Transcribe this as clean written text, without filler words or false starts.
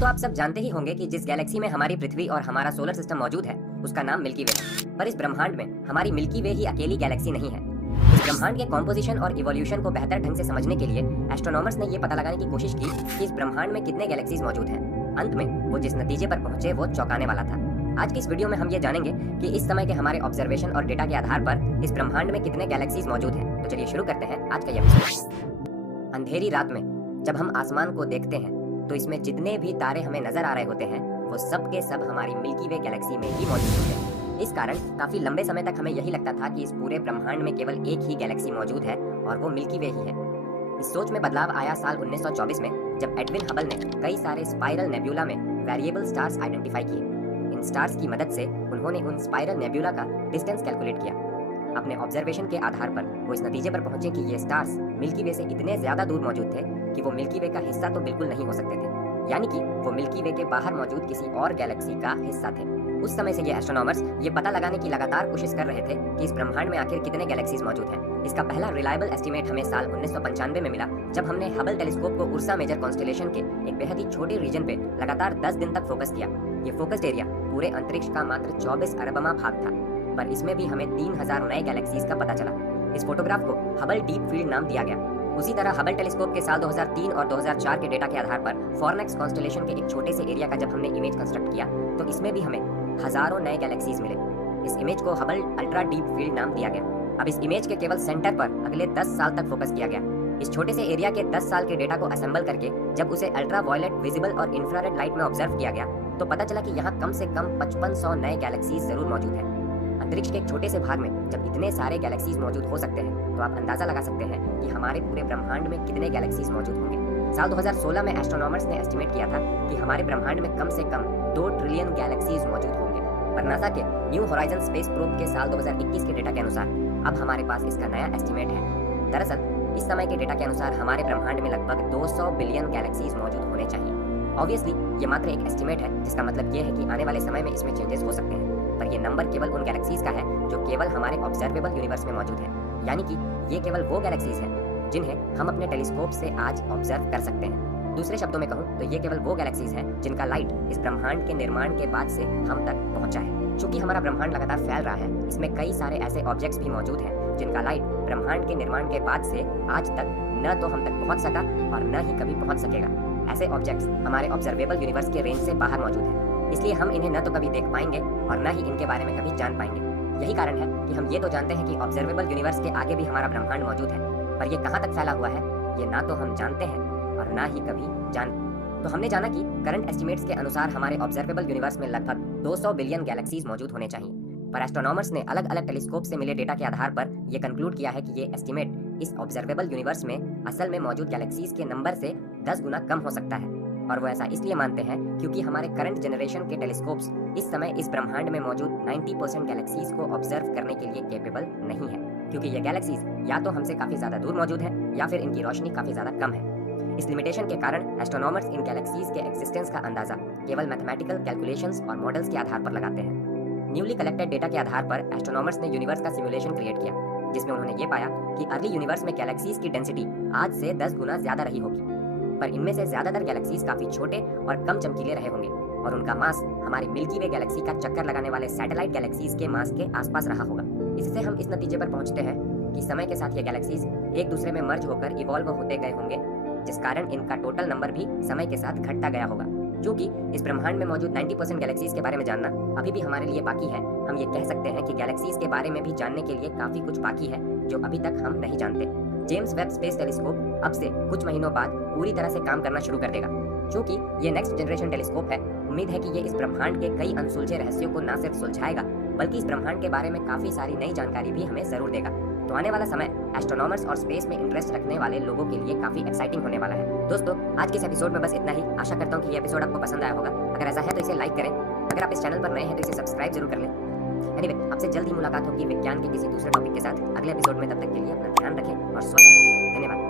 तो आप सब जानते ही होंगे कि जिस गैलेक्सी में हमारी पृथ्वी और हमारा सोलर सिस्टम मौजूद है उसका नाम मिल्की वे है। पर इस ब्रह्मांड में हमारी मिल्की वे ही अकेली गैलेक्सी नहीं है। इस ब्रह्मांड के कॉम्पोजिशन और इवोल्यूशन को बेहतर ढंग से समझने के लिए एस्ट्रोनॉमर्स ने ये पता लगाने की कोशिश की कि इस ब्रह्मांड में कितने गैलेक्सीज मौजूद हैं। अंत में वो जिस नतीजे पर पहुंचे वो चौंकाने वाला था। आज की इस वीडियो में हम ये जानेंगे कि इस समय के हमारे ऑब्जर्वेशन और डेटा के आधार पर इस ब्रह्मांड में कितने गैलेक्सीज मौजूद हैं। तो चलिए शुरू करते हैं आज का ये एपिसोड। अंधेरी रात में जब हम आसमान को देखते हैं तो इसमें जितने भी तारे हमें नजर आ रहे होते हैं वो सब के सब हमारी मिल्की वे गैलेक्सी में ही मौजूद होते हैं। इस कारण काफी लंबे समय तक हमें यही लगता था कि इस पूरे ब्रह्मांड में केवल एक ही गैलेक्सी मौजूद है और वो मिल्की वे ही है। इस सोच में बदलाव आया साल 1924 में जब एडविन हबल ने कई सारे स्पाइरल नेब्यूला में वेरिएबल स्टार्स आइडेंटिफाई किए। इन स्टार्स की मदद से उन्होंने उन स्पाइरल नेब्यूला का डिस्टेंस कैलकुलेट किया। अपने ऑब्जर्वेशन के आधार पर वो इस नतीजे पर पहुंचे कि ये स्टार्स मिल्की वे से इतने ज्यादा दूर मौजूद थे कि वो मिल्की वे का हिस्सा तो बिल्कुल नहीं हो सकते थे, यानी कि वो मिल्की वे के बाहर मौजूद किसी और गैलेक्सी का हिस्सा थे। उस समय से ये एस्ट्रोनॉमर्स ये पता लगाने की लगातार कोशिश कर रहे थे कि इस ब्रह्मांड में आखिर कितने गैलेक्सीज मौजूद हैं। इसका पहला रिलायबल एस्टीमेट हमें साल 1995 में मिला जब हमने हबल टेलीस्कोप को उर्सा मेजर कॉन्स्टेलेशन के एक बेहद ही छोटे रीजन पे लगातार 10 दिन तक फोकस किया। ये फोकस्ड एरिया पूरे अंतरिक्ष का मात्र 24 अरबवां भाग था, पर इसमें भी हमें 3000 नए गैलेक्सीज का पता चला। इस फोटोग्राफ को हबल डीप फील्ड नाम दिया गया। उसी तरह हबल टेलीस्कोप के साल 2003 और 2004 के डेटा के आधार पर फॉर्नेक्स कॉन्स्टेलेशन के एक छोटे से एरिया का जब हमने इमेज कंस्ट्रक्ट किया तो इसमें भी हमें हजारों नए गैलेक्सीज मिले। इस इमेज को हबल अल्ट्रा डीप फील्ड नाम दिया गया। अब इस इमेज के केवल सेंटर पर अगले 10 साल तक फोकस किया गया। इस छोटे से एरिया के 10 साल के डेटा को असेंबल करके जब उसे अल्ट्रा वायलेट, विजिबल और इंफ्रारेड लाइट में ऑब्जर्व किया गया तो पता चला कि यहाँ कम से कम 5500 नए गैलेक्सीज जरूर मौजूद हैं। अंतरिक्ष के एक छोटे से भाग में जब इतने सारे गैलेक्सीज मौजूद हो सकते हैं तो आप अंदाजा लगा सकते हैं कि हमारे पूरे ब्रह्मांड में कितने गैलेक्सीज मौजूद होंगे। साल 2016 में एस्ट्रोनॉमर्स ने एस्टिमेट किया था कि हमारे ब्रह्मांड में कम से कम 2 ट्रिलियन गैलेक्सीज मौजूद होंगे, पर नासा के न्यू होराइजन स्पेस प्रोब के साल 2021 के डेटा के अनुसार अब हमारे पास इसका नया एस्टिमेट है। दरअसल इस समय के डेटा के अनुसार हमारे ब्रह्मांड में लगभग 200 बिलियन गैलेक्सीज मौजूद होने चाहिए। ऑब्वियसली ये मात्र एक एस्टिमेट है, जिसका मतलब ये है कि आने वाले समय में इसमें चेंजेस हो सकते हैं, पर ये नंबर केवल उन गैलेक्सीज का है जो केवल हमारे ऑब्जर्वेबल यूनिवर्स में मौजूद है, यानी कि ये केवल वो गैलेक्सीज हैं जिन्हें हम अपने टेलीस्कोप से आज ऑब्जर्व कर सकते हैं। दूसरे शब्दों में कहूँ तो ये केवल वो गैलेक्सीज हैं जिनका लाइट इस ब्रह्मांड के निर्माण के बाद से हम तक पहुंचा है। चूंकि हमारा ब्रह्मांड लगातार फैल रहा है, इसमें कई सारे ऐसे ऑब्जेक्ट्स भी मौजूद हैं जिनका लाइट ब्रह्मांड के निर्माण के बाद से आज तक न तो हम तक पहुंच सका और न ही कभी पहुंच सकेगा। ऐसे ऑब्जेक्ट्स हमारे ऑब्जर्वेबल यूनिवर्स के रेंज से बाहर मौजूद हैं, इसलिए हम इन्हें न तो कभी देख पाएंगे और न ही इनके बारे में कभी जान पाएंगे। यही कारण है कि हम ये तो जानते हैं कि ऑब्जर्वेबल यूनिवर्स के आगे भी हमारा ब्रह्मांड मौजूद है, पर ये कहाँ तक फैला हुआ है ये ना तो हम जानते हैं और ना ही कभी जान। तो हमने जाना कि करंट एस्टिमेट्स के अनुसार हमारे ऑब्जर्वेबल यूनिवर्स में लगभग 200 बिलियन गैलेक्सीज मौजूद होने चाहिए, पर एस्ट्रोनॉमर्स ने अलग अलग टेलीस्कोप से मिले डेटा के आधार पर यह कंक्लूड किया है कि ये एस्टिमेट इस ऑब्जर्वेबल यूनिवर्स में असल में मौजूद गैलेक्सीज के नंबर से 10 गुना कम हो सकता है। और वो ऐसा इसलिए मानते हैं क्योंकि हमारे करंट जनरेशन के टेलीस्कोप्स इस समय इस ब्रह्मांड में मौजूद 90% गैलेक्सीज को ऑब्जर्व करने के लिए केपेबल नहीं है, क्योंकि ये गैलेक्सीज या तो हमसे काफी ज्यादा दूर मौजूद है या फिर इनकी रोशनी काफी ज्यादा कम है। इस लिमिटेशन के कारण एस्ट्रोनॉमर्स इन गैलेक्सीज के एक्सिस्टेंस का अंदाजा केवल मैथमेटिकल कैलकुलेशंस और मॉडल्स के आधार पर लगाते हैं। न्यूली कलेक्टेड डेटा के आधार पर एस्ट्रोनॉमर्स ने यूनिवर्स का सिमुलेशन क्रिएट किया, जिसमें उन्होंने ये पाया कि अर्ली यूनिवर्स में गैलेक्सीज की डेंसिटी आज से 10 गुना ज्यादा रही होगी, पर इनमें से ज्यादातर गैलेक्सीज काफी छोटे और कम चमकीले रहे होंगे और उनका मास हमारी मिल्की वे गैलेक्सी का चक्कर लगाने वाले सैटेलाइट गैलेक्सीज के मास के आसपास रहा होगा। इससे हम इस नतीजे पर पहुंचते हैं कि समय के साथ ये गैलेक्सीज एक दूसरे में मर्ज होकर इवॉल्व होते गए होंगे, जिस कारण इनका टोटल नंबर भी समय के साथ घटता गया होगा। क्योंकि इस ब्रह्मांड में मौजूद 90% गैलेक्सीज के बारे में जानना अभी भी हमारे लिए बाकी है, हम ये कह सकते हैं कि गैलेक्सीज के बारे में भी जानने के लिए काफी कुछ बाकी है जो अभी तक हम नहीं जानते। जेम्स वेब स्पेस टेलीस्कोप अब से कुछ महीनों बाद पूरी तरह से काम करना शुरू कर देगा। चूंकि ये नेक्स्ट जनरेशन टेलीस्कोप है, उम्मीद है कि ये इस ब्रह्मांड के कई अनसुलझे रहस्यों को न सिर्फ सुलझाएगा बल्कि इस ब्रह्मांड के बारे में काफी सारी नई जानकारी भी हमें जरूर देगा। तो आने वाला समय एस्ट्रोनॉमर्स और स्पेस में इंटरेस्ट रखने वाले लोगों के लिए काफी एक्साइटिंग होने वाला है। दोस्तों, आज के इस एपिसोड में बस इतना ही। आशा करता हूँ कि ये एपिसोड आपको पसंद आया होगा। अगर ऐसा है तो इसे लाइक करें। अगर आप इस चैनल पर नए हैं तो इसे सब्सक्राइब जरूर कर लें। एनीवे, आपसे जल्द ही मुलाकात होगी विज्ञान के किसी दूसरे टॉपिक के साथ अगले एपिसोड में। तब तक के लिए अपना ध्यान रखें और स्वस्थ रहें। धन्यवाद।